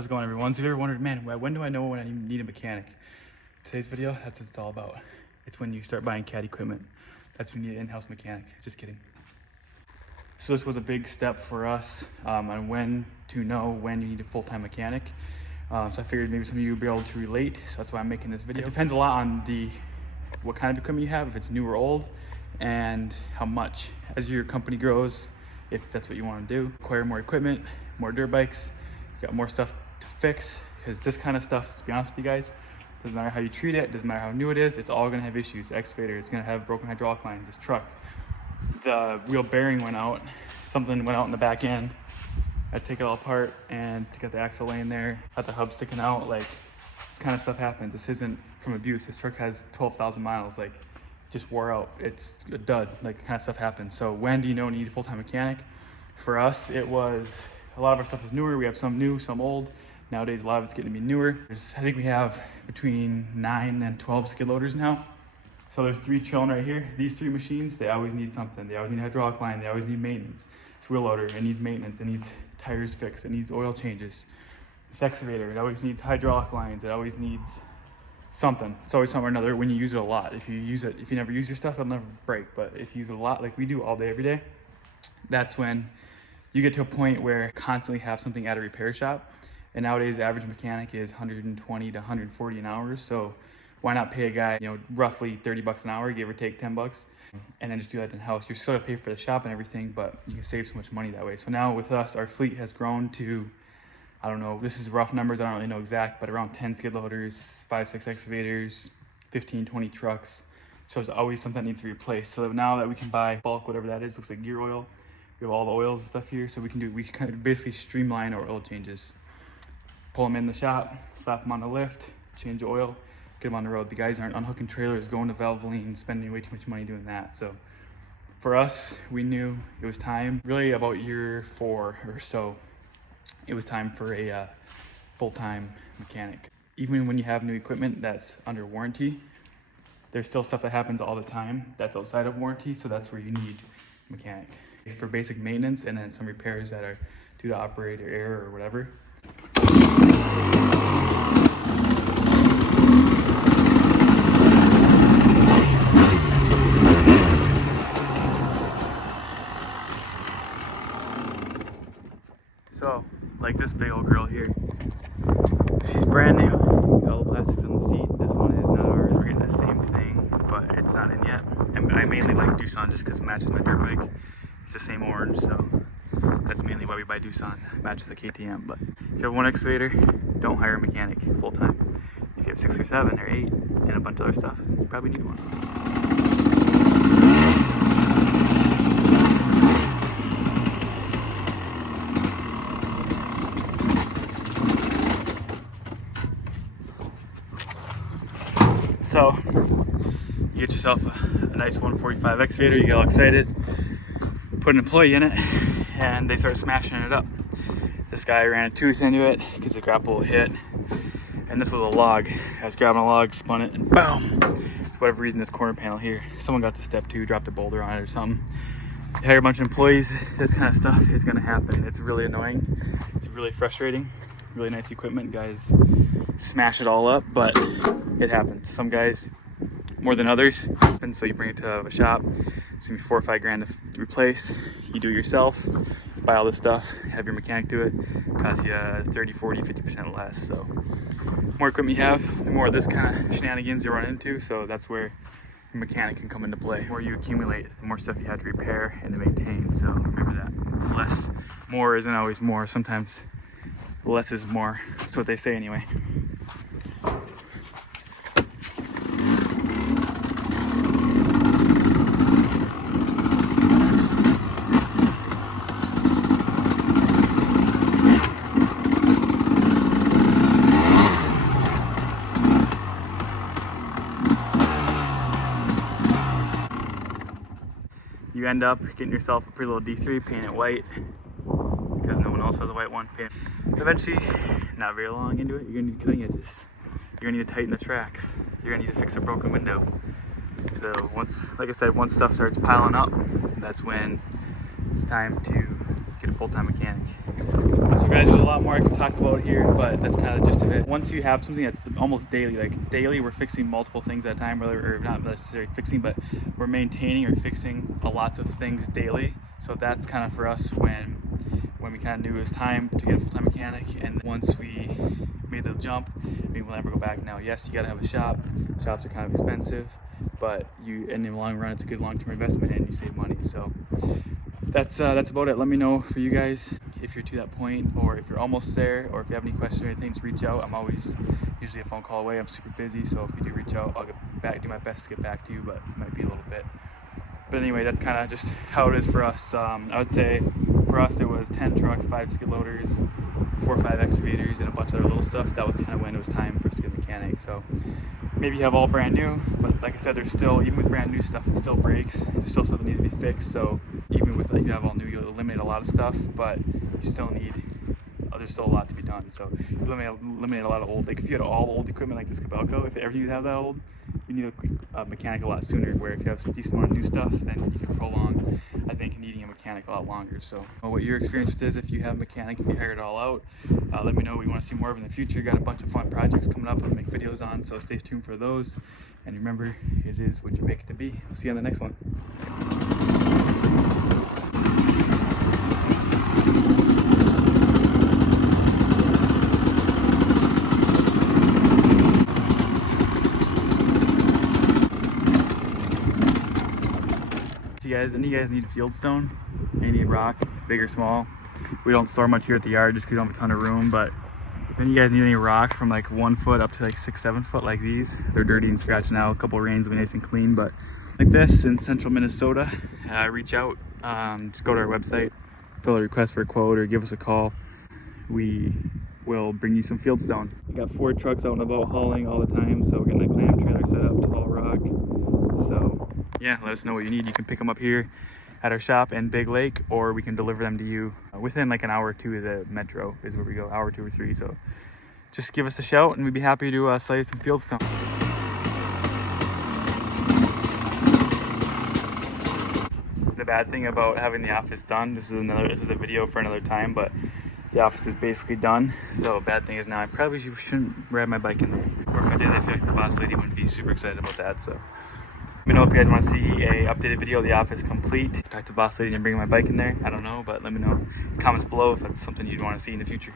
How's it going, everyone? So if you ever wondered, man, when do I know when I need a mechanic? Today's video, that's what it's all about. It's when you start buying CAD equipment. That's when you need an in-house mechanic. Just kidding. So this was a big step for us on when to know when you need a full-time mechanic. So I figured maybe some of you would be able to relate. So that's why I'm making this video. It depends a lot on what kind of equipment you have, if it's new or old, and how much. As your company grows, if that's what you want to do, acquire more equipment, more dirt bikes, you got more stuff to fix, because this kind of stuff, to be honest with you guys, doesn't matter how you treat it, doesn't matter how new it is, it's all gonna have issues. Excavator, it's gonna have broken hydraulic lines. This truck, the wheel bearing went out, something went out in the back end. I take it all apart and got the axle laying there, got the hub sticking out. Like, this kind of stuff happens. This isn't from abuse. This truck has 12,000 miles, like, just wore out. It's a dud, like, the kind of stuff happens. So when do you know you need a full-time mechanic? For us, it was, a lot of our stuff is newer. We have some new, some old. Nowadays, a lot of it's getting to be newer. I think we have between 9 and 12 skid loaders now. So there's 3 chilling right here. These 3 machines, they always need something. They always need hydraulic line. They always need maintenance. This wheel loader, it needs maintenance. It needs tires fixed. It needs oil changes. This excavator, it always needs hydraulic lines. It always needs something. It's always something or another when you use it a lot. If you never use your stuff, it'll never break. But if you use it a lot, like we do all day, every day, that's when you get to a point where you constantly have something at a repair shop. And nowadays, the average mechanic is 120 to 140 an hour. So why not pay a guy, roughly 30 bucks an hour, give or take 10 bucks, and then just do that in-house. You're still gonna pay for the shop and everything, but you can save so much money that way. So now with us, our fleet has grown to, I don't know, this is rough numbers, I don't really know exact, but around 10 skid loaders, 5-6 excavators, 15, 20 trucks. So there's always something that needs to be replaced. So now that we can buy bulk, whatever that is, looks like gear oil, we have all the oils and stuff here, so we can kind of basically streamline our oil changes. Pull them in the shop, slap them on the lift, change the oil, get them on the road. The guys aren't unhooking trailers, going to Valvoline, spending way too much money doing that. So for us, we knew it was time, really about year 4 or so, it was time for a full-time mechanic. Even when you have new equipment that's under warranty, there's still stuff that happens all the time that's outside of warranty, so that's where you need a mechanic. It's for basic maintenance and then some repairs that are due to operator error or whatever. So, like this big old girl here, she's brand new. Got all the plastics on the seat. This one is not ours. We're getting the same thing, but it's not in yet. And I mainly like Doosan just because it matches my dirt bike. It's the same orange, so that's mainly why we buy Doosan. It matches the KTM. But if you have one excavator, don't hire a mechanic full time. If you have 6 or 7 or 8 and a bunch of other stuff, you probably need one. So you get yourself a nice 145 excavator, you get all excited, put an employee in it, and they start smashing it up. This guy ran a tooth into it because the grapple hit, and this was a log. I was grabbing a log, spun it, and boom! For whatever reason, this corner panel here, someone got to step 2, dropped a boulder on it or something. You hire a bunch of employees, this kind of stuff is gonna happen. It's really annoying, it's really frustrating. Really nice equipment, guys smash it all up, but it happens. Some guys more than others, and so you bring it to a shop, it's gonna be 4 or 5 grand to replace. You do it yourself, buy all this stuff, have your mechanic do it, costs you 30, 40, 50% less. So the more equipment you have, the more of this kind of shenanigans you run into, so that's where your mechanic can come into play. The more you accumulate, the more stuff you have to repair and to maintain, so remember that. More isn't always more, sometimes less is more. That's what they say anyway. You end up getting yourself a pretty little D3, paint it white because no one else has a white one. Eventually, not very long into it, you're gonna need cutting edges. You're gonna need to tighten the tracks. You're gonna need to fix a broken window. So once, like I said, once stuff starts piling up, that's when it's time to get a full-time mechanic. So guys, there's a lot more I can talk about here, but that's kind of the gist of it. Once you have something that's almost daily, like daily we're fixing multiple things at a time, or not necessarily fixing, but we're maintaining or fixing lots of things daily. So that's kind of for us when we kind of knew it was time to get a full-time mechanic. And once we made the jump, we will never go back now. Yes, you got to have a shop. Shops are kind of expensive, but in the long run, it's a good long-term investment and you save money. So that's about it. Let me know for you guys if you're to that point, or if you're almost there, or if you have any questions or anything, just reach out. I'm always usually a phone call away. I'm super busy, so if you do reach out, I'll get back, do my best to get back to you, but it might be a little bit. But anyway, that's kind of just how it is for us. I would say for us it was 10 trucks, 5 skid loaders, 4 or 5 excavators, and a bunch of other little stuff. That was kind of when it was time for us to get a mechanic. So maybe you have all brand new, but like I said, there's still, even with brand new stuff, it still breaks. There's still stuff that needs to be fixed. So even with like you have all new, you'll eliminate a lot of stuff, but you still need, there's still a lot to be done. So you eliminate a lot of old, like if you had all old equipment like this Kobelco, if everything you have that old, you need a mechanic a lot sooner, where if you have a decent amount of new stuff, then you can prolong, I think, needing a mechanic a lot longer. So what your experience with is, if you have a mechanic, if you hire it all out, let me know. We want to see more of in the future. Got a bunch of fun projects coming up I'll make videos on, so stay tuned for those. And remember, it is what you make it to be. I'll see you on the next one. Any of you guys need fieldstone, any need rock, big or small. We don't store much here at the yard just because we don't have a ton of room, but if any of you guys need any rock from like 1 foot up to like 6-7 foot like these, they're dirty and scratched now. A couple of rains will be nice and clean, but like this in central Minnesota, reach out, just go to our website, fill a request for a quote, or give us a call. We will bring you some fieldstone. We got 4 trucks out and about hauling all the time, so we're getting a clam trailer set up to haul rock. So yeah, let us know what you need. You can pick them up here at our shop in Big Lake, or we can deliver them to you within like an hour or 2 of the metro is where we go, hour 2 or 3. So just give us a shout and we'd be happy to sell you some fieldstone. The bad thing about having the office done, this is a video for another time, but the office is basically done. So bad thing is now I probably shouldn't ride my bike in there. Or if I did, I feel like the boss lady wouldn't be super excited about that. So let me know if you guys want to see a updated video of the office complete. Talk to boss lady and bring my bike in there. I don't know, but let me know in the comments below if that's something you'd want to see in the future.